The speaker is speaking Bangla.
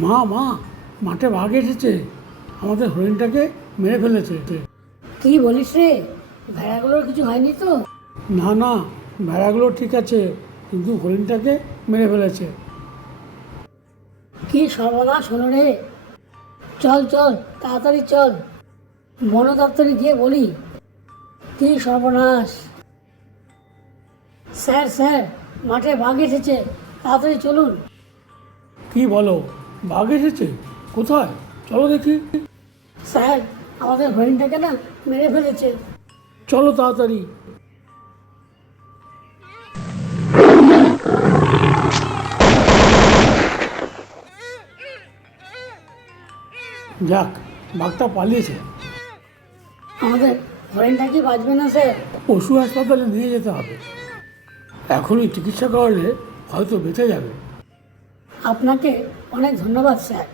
মা মা মাঠে বাঘ এসেছে। আমাদের হরিণটাকে মেরে ফেলেছে কি বলিস রে? ভেড়াগুলোর কিছু হয়নি তো? না না ভেড়াগুলো ঠিক আছে কিন্তু হরিণটাকে মেরে ফেলেছে। কি সর্বনাশ হলো রে? চল চল তাড়াতাড়ি চল। বন দপ্তরে গিয়ে বলি। কি সর্বনাশ? স্যার স্যার মাঠে বাঘ এসেছে তাড়াতাড়ি চলুন। কি বলো? বাঘ এসেছে? কোথায়? চলো দেখি। স্যার আমাদের হরিণটাকে না মেরে ফেলেছে। চলো তাড়াতাড়ি। যাক বাঘটা পালিয়েছে। আমাদের হরিণটা কি বাঁচবে না স্যার? পশু হাসপাতালে নিয়ে যেতে হবে। এখনই চিকিৎসা করালে হয়তো বেঁচে যাবে। আপনাকে অনেক ধন্যবাদ স্যার।